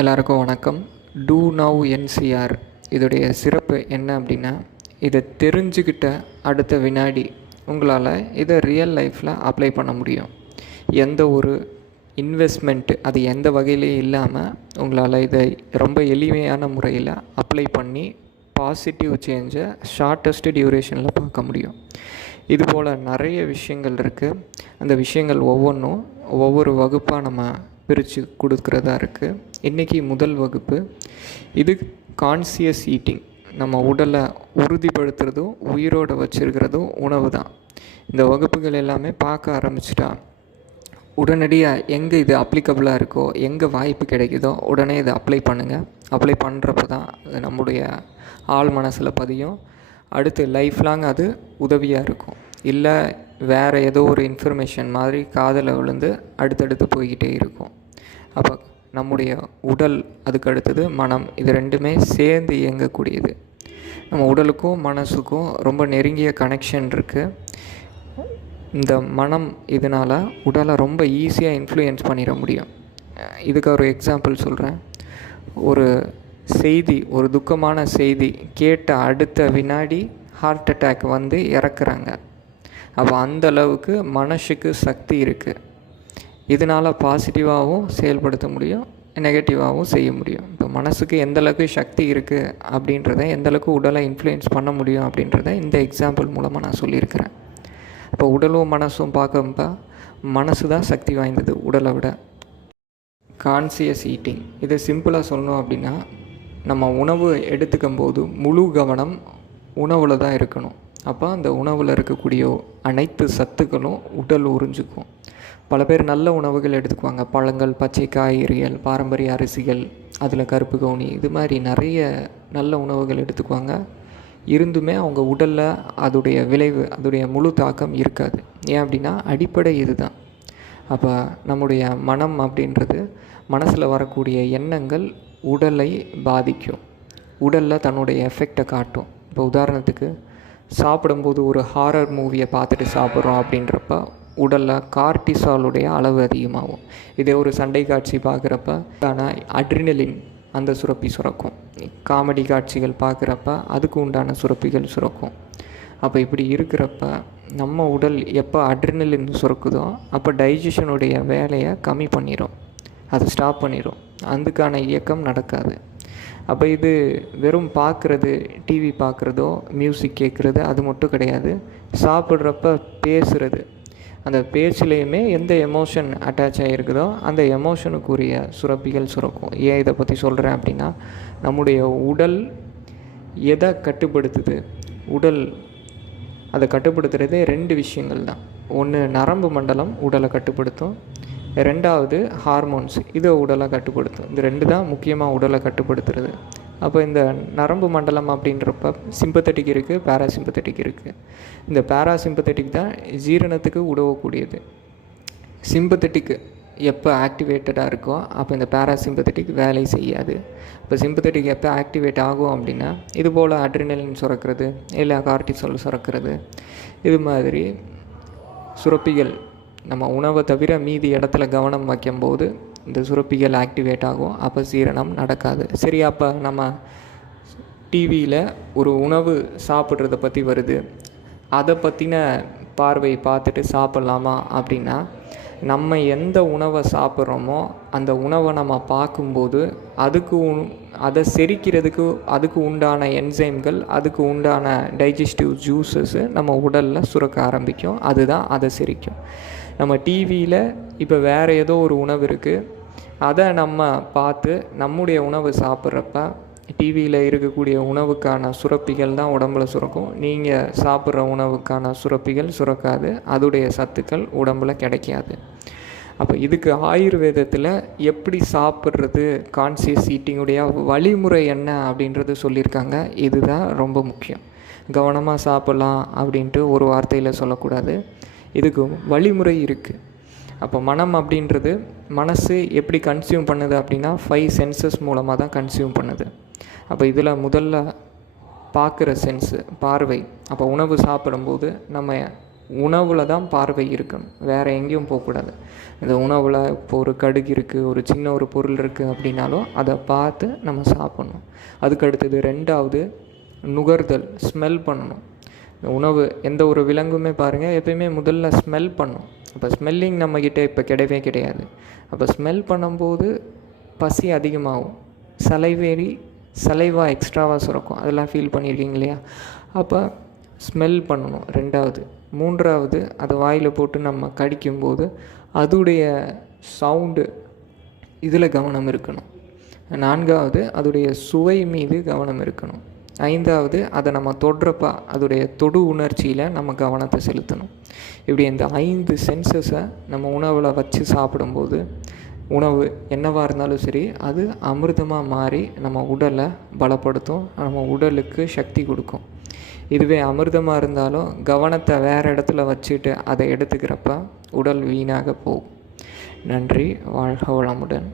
எல்லாருக்கும் வணக்கம். Two now NCR இதோடைய சிறப்பு என்ன அப்படின்னா, இதை தெரிஞ்சுக்கிட்ட அடுத்த வினாடி உங்களால் இதை ரியல் லைஃப்பில் அப்ளை பண்ண முடியும். எந்த ஒரு இன்வெஸ்ட்மெண்ட்டு அது எந்த வகையிலையும் இல்லாமல் உங்களால் இதை ரொம்ப எளிமையான முறையில் அப்ளை பண்ணி பாசிட்டிவ் சேஞ்சை ஷார்ட்டஸ்ட் டியூரேஷனில் பார்க்க முடியும். இதுபோல் நிறைய விஷயங்கள் இருக்குது. அந்த விஷயங்கள் ஒவ்வொன்றும் ஒவ்வொரு வகுப்பாக நம்ம பிரித்து கொடுக்குறதா இருக்குது. இன்றைக்கி முதல் வகுப்பு. இது கான்சியஸ் ஈட்டிங். நம்ம உடலை உறுதிப்படுத்துறதும் உயிரோடு வச்சுருக்கிறதும் உணவு தான். இந்த வகுப்புகள் எல்லாமே பார்க்க ஆரம்பிச்சிட்டா உடனடியாக எங்கே இது அப்ளிகபிளாக இருக்கோ, எங்கே வாய்ப்பு கிடைக்குதோ உடனே இதை அப்ளை பண்ணுங்கள். அப்ளை பண்ணுறப்ப தான் அது நம்முடைய ஆள் மனசில் பதியும். அடுத்து லைஃப் லாங் அது உதவியாக இருக்கும். இல்லை வேறு ஏதோ ஒரு இன்ஃபர்மேஷன் மாதிரி காதில் விழுந்து அடுத்தடுத்து போய்கிட்டே இருக்கும். அப்போ நம்முடைய உடல், அதுக்கு அடுத்தது மனம், இது ரெண்டுமே சேர்ந்து இயங்கக்கூடியது. நம்ம உடலுக்கும் மனசுக்கும் ரொம்ப நெருங்கிய கனெக்ஷன் இருக்குது. இந்த மனம் இதனால் உடலை ரொம்ப ஈஸியாக இன்ஃப்ளூயன்ஸ் பண்ணிட முடியும். இதுக்கு ஒரு எக்ஸாம்பிள் சொல்கிறேன். ஒரு செய்தி, ஒரு துக்கமான செய்தி கேட்ட அடுத்த வினாடி ஹார்ட் அட்டாக் வந்து இறக்குறாங்க. அப்போ அந்த அளவுக்கு மனசுக்கு சக்தி இருக்குது. இதனால் பாசிட்டிவாகவும் செயல்படுத்த முடியும், நெகட்டிவாகவும் செய்ய முடியும். இப்போ மனசுக்கு எந்தளவுக்கு சக்தி இருக்குது அப்படின்றத, எந்தளவுக்கு உடலை இன்ஃப்ளூயன்ஸ் பண்ண முடியும் அப்படின்றத இந்த எக்ஸாம்பிள் மூலமாக நான் சொல்லியிருக்கிறேன். இப்போ உடலும் மனசும் பார்க்கப்ப மனசு தான் சக்தி வாய்ந்தது உடலை விட. கான்சியஸ் ஈட்டிங், இதை சிம்பிளாக சொல்லணும் அப்படின்னா, நம்ம உணவு எடுத்துக்கும் போது முழு கவனம் உணவில் தான் இருக்கணும். அப்போ அந்த உணவில் இருக்கக்கூடிய அனைத்து சத்துக்களும் உடல் உறிஞ்சிக்கும். பல பேர் நல்ல உணவுகள் எடுத்துக்குவாங்க. பழங்கள், பச்சை காய்கறிகள், பாரம்பரிய அரிசிகள், அதில் கருப்பு கவுனி, இது மாதிரி நிறைய நல்ல உணவுகள் எடுத்துக்குவாங்க. இருந்துமே அவங்க உடலில் அதோடைய விளைவு, அதோடைய முழு தாக்கம் இருக்காது. ஏன் அப்படின்னா அடிப்படை இது தான். அப்போ நம்முடைய மனம் அப்படின்றது, மனசில் வரக்கூடிய எண்ணங்கள் உடலை பாதிக்கும், உடலில் தன்னுடைய எஃபெக்டை காட்டும். இப்போ உதாரணத்துக்கு சாப்பிடும்போது ஒரு ஹாரர் மூவியை பார்த்துட்டு சாப்பிட்றோம் அப்படின்றப்ப உடலில் கார்டிசாலுடைய அளவு அதிகமாகும். இதே ஒரு சண்டை காட்சி பார்க்குறப்ப ஆனால் அட்ரினலின் அந்த சுரப்பி சுரக்கும். காமெடி காட்சிகள் பார்க்குறப்ப அதுக்கு உண்டான சுரப்பிகள் சுரக்கும். அப்போ இப்படி இருக்கிறப்ப நம்ம உடல் எப்போ அட்ரினலின் சுரக்குதோ அப்போ டைஜஷனுடைய வேலையை கம்மி பண்ணிடும், அது ஸ்டாப் பண்ணிடும், அதுக்கான இயக்கம் நடக்காது. அப்போ இது வெறும் பார்க்குறது, டிவி பார்க்குறதோ, மியூசிக் கேட்குறது அது மட்டும் கிடையாது. சாப்பிட்றப்ப பேசுகிறது, அந்த பேச்சிலையுமே எந்த எமோஷன் அட்டாச் ஆகிருக்குதோ அந்த எமோஷனுக்குரிய சுரப்பிகள் சுரக்கும். ஏன் இதை பற்றி சொல்கிறேன் அப்படின்னா, நம்முடைய உடல் எதை கட்டுப்படுத்துது, உடல் அதை கட்டுப்படுத்துகிறதே ரெண்டு விஷயங்கள் தான். ஒன்று நரம்பு மண்டலம் உடலை கட்டுப்படுத்தும், ரெண்டாவது ஹார்மோன்ஸ் இதை உடலை கட்டுப்படுத்தும். இந்த ரெண்டு தான் முக்கியமாக உடலை கட்டுப்படுத்துறது. அப்போ இந்த நரம்பு மண்டலம் அப்படின்றப்ப சிம்பத்தட்டிக் இருக்குது, பேராசிம்பத்தட்டிக் இருக்குது. இந்த பேராசிம்பத்தட்டிக் தான் ஜீரணத்துக்கு உதவக்கூடியது. சிம்பத்தட்டிக் எப்போ ஆக்டிவேட்டடாக இருக்கோ அப்போ இந்த பேராசிம்பத்தட்டிக் வேலை செய்யாது. இப்போ சிம்பத்தட்டிக் எப்போ ஆக்டிவேட் ஆகும் அப்படின்னா, இது போல் அட்ரினலின் சுரக்கிறது, இல்லை கார்டிசால் சுரக்கிறது, இது மாதிரி சுரப்பிகள் நம்ம உணவை தவிர மீதி இடத்துல கவனம் வைக்கும்போது இந்த சுரப்பிகள் ஆக்டிவேட் ஆகும். அப்போ ஜீரணம் நடக்காது. சரி, அப்போ நம்ம டிவியில் ஒரு உணவு சாப்பிட்றத பற்றி வருது, அதை பற்றின பார்வை பார்த்துட்டு சாப்பிட்லாமா அப்படின்னா, நம்ம எந்த உணவை சாப்பிட்றோமோ அந்த உணவை நம்ம பார்க்கும்போது அதை செரிக்கிறதுக்கு அதுக்கு உண்டான என்சைம்கள், அதுக்கு உண்டான டைஜஸ்டிவ் ஜூஸஸ்ஸு நம்ம உடலில் சுரக்க ஆரம்பிக்கும். அதுதான் அதை செரிக்கும். நம்ம டிவியில் இப்போ வேறு ஏதோ ஒரு உணவு இருக்குது, அதை நம்ம பார்த்து நம்முடைய உணவு சாப்பிட்றப்ப டிவியில் இருக்கக்கூடிய உணவுக்கான சுரப்பிகள் தான் உடம்பில் சுரக்கும். நீங்கள் சாப்பிட்ற உணவுக்கான சுரப்பிகள் சுரக்காது, அதோடைய சத்துக்கள் உடம்பில் கிடைக்காது. அப்போ இதுக்கு ஆயுர்வேதத்தில் எப்படி சாப்பிட்றது, கான்சியஸ் ஈட்டிங்குடைய வழிமுறை என்ன அப்படின்றது சொல்லியிருக்காங்க. இதுதான் ரொம்ப முக்கியம். கவனமாக சாப்பிட்லாம் அப்படின்ட்டு ஒரு வார்த்தையில் சொல்லக்கூடாது. இதுக்கு வழிமுறை இருக்குது. அப்போ மனம் அப்படின்றது, மனசு எப்படி கன்சியூம் பண்ணுது அப்படின்னா 5 சென்சஸ் மூலமாக தான் கன்சியூம் பண்ணுது. அப்போ இதில் முதல்ல பார்க்குற சென்ஸு பார்வை. அப்போ உணவு சாப்பிடும்போது நம்ம உணவில் தான் பார்வை இருக்கணும், வேறு எங்கேயும் போகக்கூடாது. இந்த உணவில் இப்போ ஒரு கடுகு இருக்குது, ஒரு சின்ன ஒரு பொருள் இருக்குது அப்படின்னாலும் அதை பார்த்து நம்ம சாப்பிட்ணும். அதுக்கடுத்தது 2வது நுகர்தல், ஸ்மெல் பண்ணணும். இந்த உணவு எந்த ஒரு விலங்குமே பாருங்கள் எப்பயுமே முதல்ல ஸ்மெல் பண்ணும். அப்போ ஸ்மெல்லிங் நம்மக்கிட்ட இப்போ கிடையவே கிடையாது. அப்போ ஸ்மெல் பண்ணும்போது பசி அதிகமாகும், சலைவா எக்ஸ்ட்ராவாக சுரக்கும், அதெல்லாம் ஃபீல் பண்ணியிருக்கீங்க இல்லையா? அப்போ ஸ்மெல் பண்ணணும் 2வது. 3வது அதை வாயில் போட்டு நம்ம கடிக்கும்போது அதுடைய சவுண்டு இதில் கவனம் இருக்கணும். 4வது அதோடைய சுவை மீது கவனம் இருக்கணும். 5வது அதை நம்ம தொடுறப்ப அதோடைய தொடு உணர்ச்சியில் நம்ம கவனத்தை செலுத்தணும். இப்படி இந்த 5 சென்சஸை நம்ம உணவில் வச்சு சாப்பிடும்போது உணவு என்னவாக இருந்தாலும் சரி அது அமிர்தமாக மாறி நம்ம உடலை பலப்படுத்தும், நம்ம உடலுக்கு சக்தி கொடுக்கும். இதுவே அமிர்தமாக இருந்தாலும் கவனத்தை வேறு இடத்துல வச்சுட்டு அதை எடுத்துக்கிறப்ப உடல் வீணாக போகும். நன்றி. வாழ்க வளமுடன்.